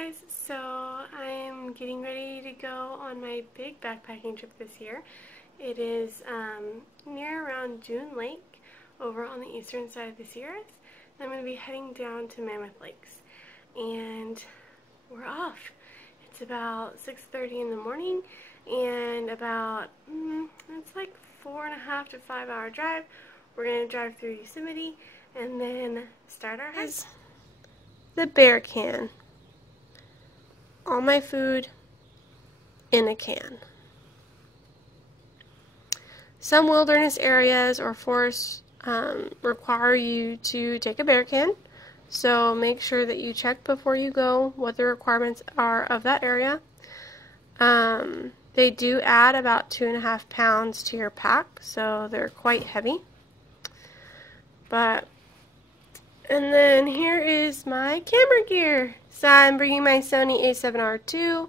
guys, so I'm getting ready to go on my big backpacking trip this year. It is near around June Lake over on the eastern side of the Sierras. I'm going to be heading down to Mammoth Lakes and we're off. It's about 6:30 in the morning and about it's like 4.5 to 5 hour drive. We're going to drive through Yosemite and then start our hike. The bear can. All my food in a can. Some wilderness areas or forests require you to take a bear can, so make sure that you check before you go what the requirements are of that area. They do add about 2.5 pounds to your pack, so they're quite heavy. And then here is my camera gear. So I'm bringing my Sony a7R II.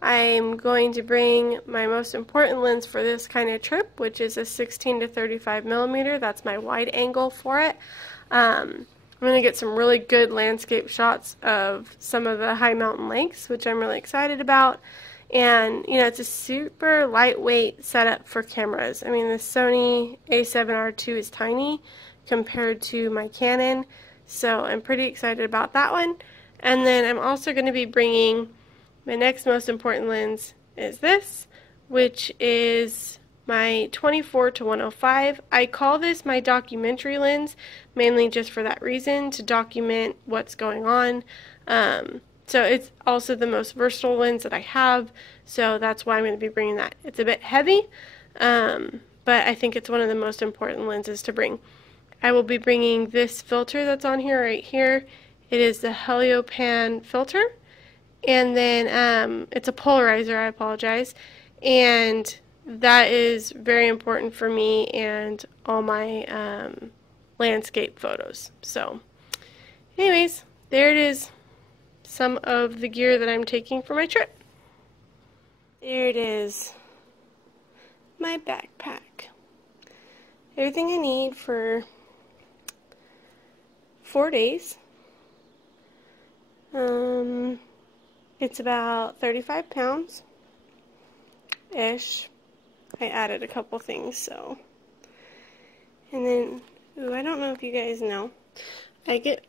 I'm going to bring my most important lens for this kind of trip, which is a 16 to 35 millimeter. That's my wide angle for it. I'm going to get some really good landscape shots of some of the high mountain lakes, which I'm really excited about. And, you know, it's a super lightweight setup for cameras. I mean, the Sony a7R II is tiny compared to my Canon, so I'm pretty excited about that one. And then I'm also going to be bringing my next most important lens is this, which is my 24 to 105. I call this my documentary lens, mainly just for that reason, to document what's going on. So it's also the most versatile lens that I have, so that's why I'm going to be bringing that. It's a bit heavy, but I think it's one of the most important lenses to bring. I will be bringing this filter that's on here right here. It is the Heliopan filter, and then it's a polarizer, I apologize, and that is very important for me and all my landscape photos. So anyways, there it is, some of the gear that I'm taking for my trip. There it is, my backpack. Everything I need for 4 days. It's about 35 pounds ish. I added a couple things, so. And then, ooh, I don't know if you guys know, I get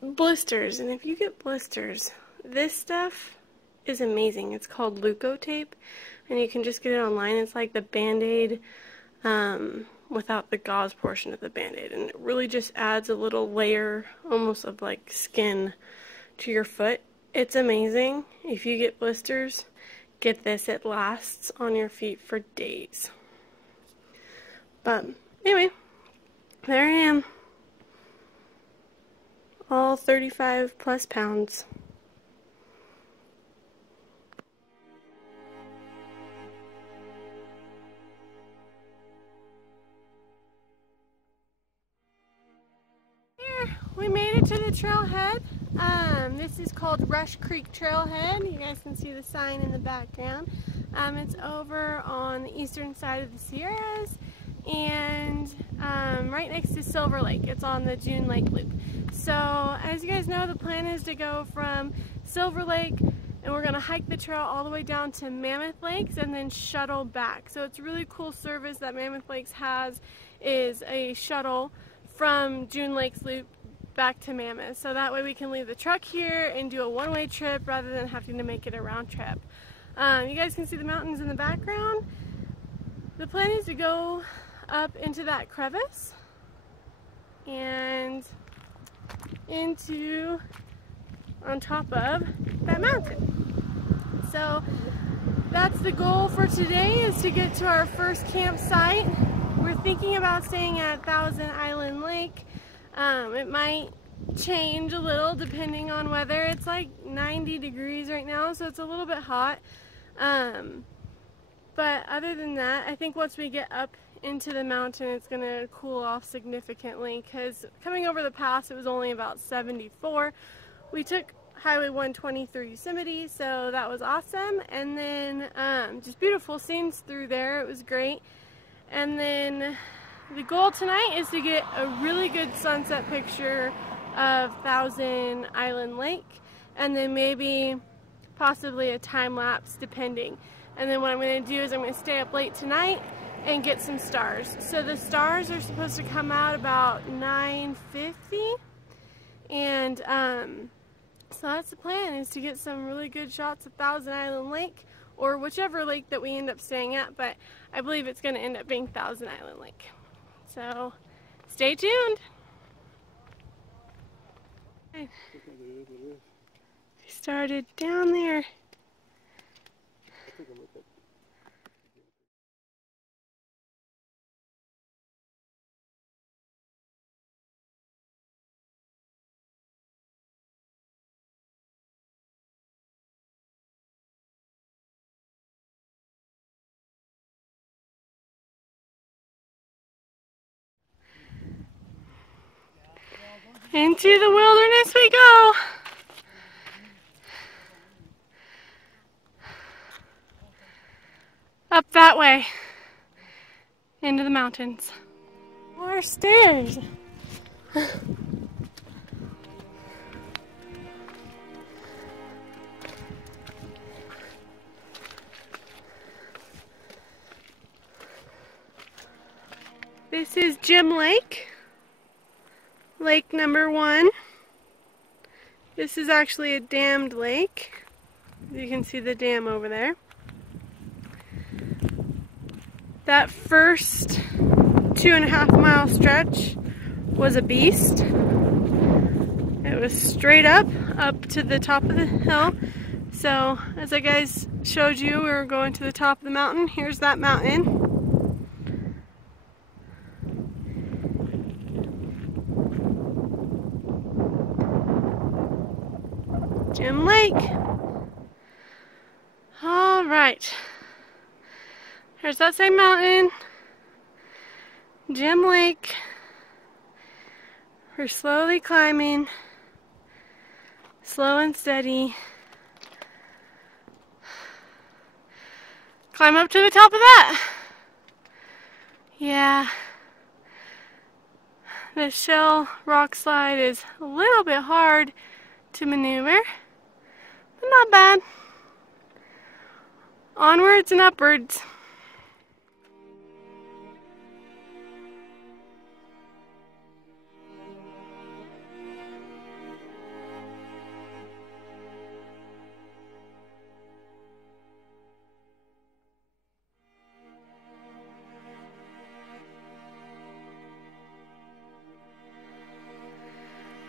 blisters, and if you get blisters, this stuff is amazing. It's called Leukotape, and you can just get it online. It's like the Band-Aid without the gauze portion of the Band-Aid, and it really just adds a little layer almost of like skin to your foot. It's amazing. If you get blisters, get this. It lasts on your feet for days. But anyway, there I am, all 35 plus pounds. We made it to the trailhead. This is called Rush Creek Trailhead. You guys can see the sign in the background. It's over on the eastern side of the Sierras and right next to Silver Lake. It's on the June Lake Loop. So as you guys know, the plan is to go from Silver Lake and we're going to hike the trail all the way down to Mammoth Lakes and then shuttle back. So it's a really cool service that Mammoth Lakes has, is a shuttle from June Lake's Loop back to Mammoth, so that way we can leave the truck here and do a one-way trip rather than having to make it a round trip. You guys can see the mountains in the background. The plan is to go up into that crevice and into on top of that mountain. So that's the goal for today, is to get to our first campsite. We're thinking about staying at Thousand Island Lake. It might change a little depending on weather. It's like 90 degrees right now, so it's a little bit hot. But other than that, I think once we get up into the mountain, it's going to cool off significantly, because coming over the pass, it was only about 74. We took Highway 120 through Yosemite, so that was awesome. And then just beautiful scenes through there. It was great. And then the goal tonight is to get a really good sunset picture of Thousand Island Lake and then maybe possibly a time lapse depending. And then what I'm going to do is I'm going to stay up late tonight and get some stars. So the stars are supposed to come out about 9:50, and so that's the plan, is to get some really good shots of Thousand Island Lake, or whichever lake that we end up staying at, but I believe it's going to end up being Thousand Island Lake. So stay tuned. We started down there. Into the wilderness we go. Up that way. Into the mountains. More stairs. This is Jim Lake. Lake number 1. This is actually a dammed lake. You can see the dam over there. That first 2.5 mile stretch was a beast. It was straight up to the top of the hill. So as I guys showed you, we were going to the top of the mountain. Here's that mountain. Jim Lake. All right. There's that same mountain. Jim Lake. We're slowly climbing. Slow and steady. Climb up to the top of that. Yeah. The shell rock slide is a little bit hard to maneuver, but not bad. Onwards and upwards.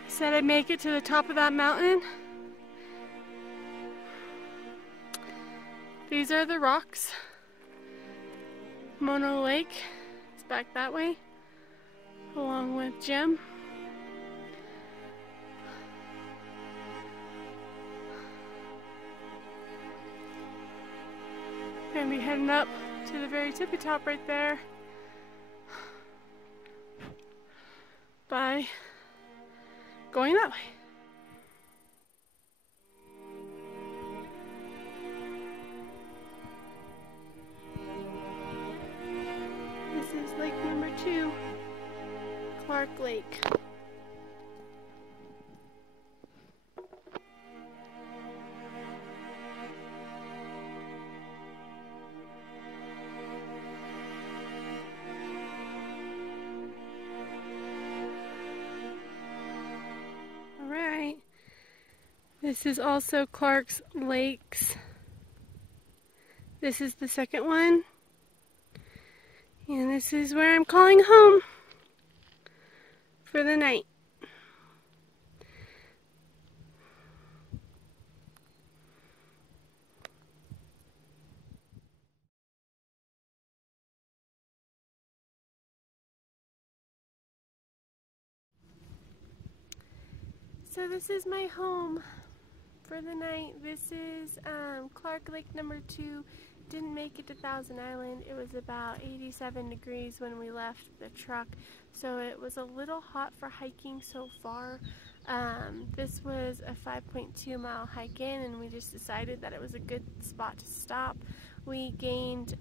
I said I'd make it to the top of that mountain. These are the rocks. Mono Lake is back that way, along with Jim. We're gonna be heading up to the very tippy top right there by going that way. This is lake number 2, Clark Lake. This is also Clark's Lakes. This is the second one. And this is where I'm calling home for the night. So this is my home for the night. This is Clark Lake number 2. Didn't make it to Thousand Island. It was about 87 degrees when we left the truck, so it was a little hot for hiking so far. This was a 5.2 mile hike in, and we just decided that it was a good spot to stop. We gained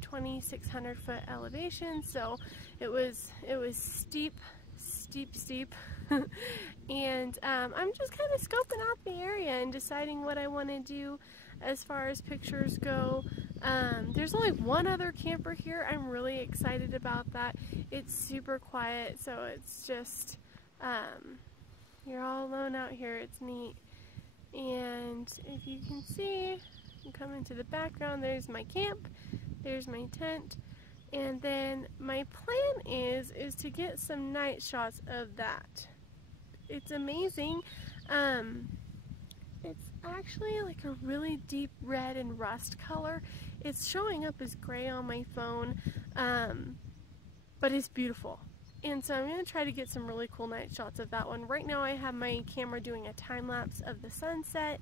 2,600 foot elevation, so it was steep steep. And I'm just kind of scoping out the area and deciding what I want to do as far as pictures go. There's only one other camper here. I'm really excited about that. It's super quiet, so it's just, you're all alone out here. It's neat. And if you can see, you come into the background, there's my camp, there's my tent, and then my plan is to get some night shots of that. It's amazing. It's actually like a really deep red and rust color. It's showing up as gray on my phone, but it's beautiful. And so I'm going to try to get some really cool night shots of that one. Right now I have my camera doing a time lapse of the sunset,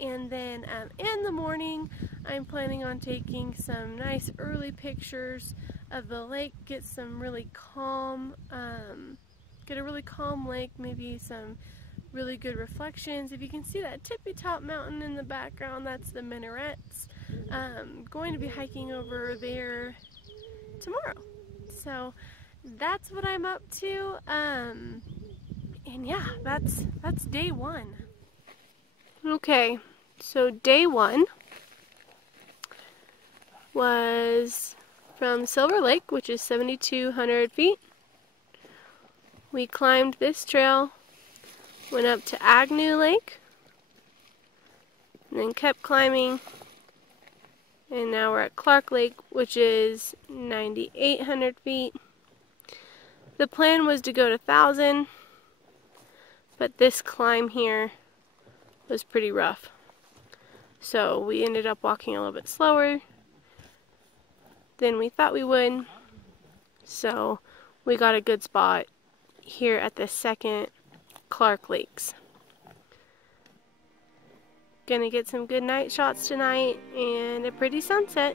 and then in the morning I'm planning on taking some nice early pictures of the lake, get some really calm, get a really calm lake, maybe some really good reflections. If you can see that tippy top mountain in the background, that's the minarets. Going to be hiking over there tomorrow. So that's what I'm up to, and yeah, that's day one. Okay, so day one was from Silver Lake, which is 7,200 feet. We climbed this trail, went up to Agnew Lake, and then kept climbing, and now we're at Clark Lake, which is 9,800 feet. The plan was to go to 1,000, but this climb here was pretty rough. So we ended up walking a little bit slower than we thought we would. So we got a good spot here at the second Clark Lakes. Gonna get some good night shots tonight and a pretty sunset.